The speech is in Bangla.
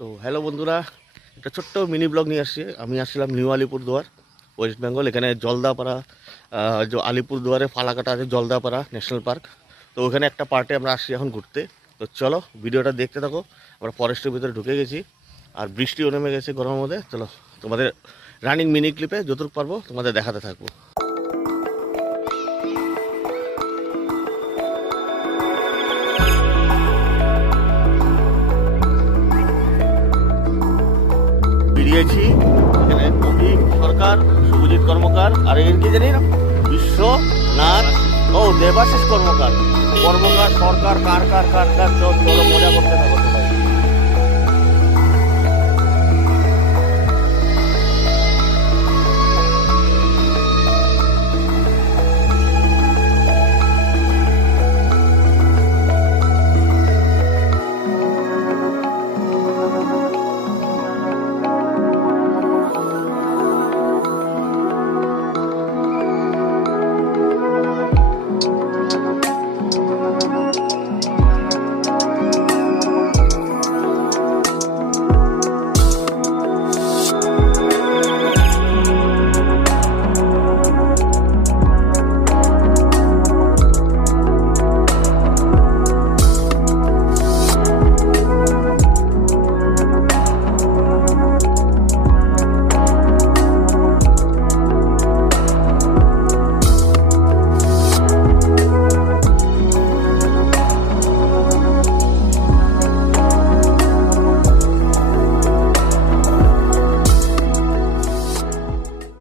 তো হ্যালো বন্ধুরা, একটা ছোট্ট মিনি ব্লগ নিয়ে আসছি। আমি আসছিলাম নিউ আলিপুরদুয়ার, ওয়েস্ট বেঙ্গল। এখানে জলদাপাড়া, যে আলিপুরদুয়ারে ফালাকাটা আছে জলদাপাড়া ন্যাশনাল পার্ক। তো ওখানে একটা পার্টে আমরা আসছি এখন ঘুরতে। তো চলো ভিডিওটা দেখতে থাকো। আমরা ফরেস্টের ভিতরে ঢুকে গেছি, আর বৃষ্টিও নেমে গেছে গরমের মধ্যে। চলো তোমাদের রানিং মিনি ক্লিপে যতটুকু পারবো তোমাদের দেখাতে থাকবো। বেরিয়েছি। এখানে প্রতীক সরকার, শুভজিৎ কর্মকার, আর এর কি জানি না, বিশ্বনাথ, ও দেবাশিস কর্মকার, সরকার, কার চলো মজা করতে থাকো।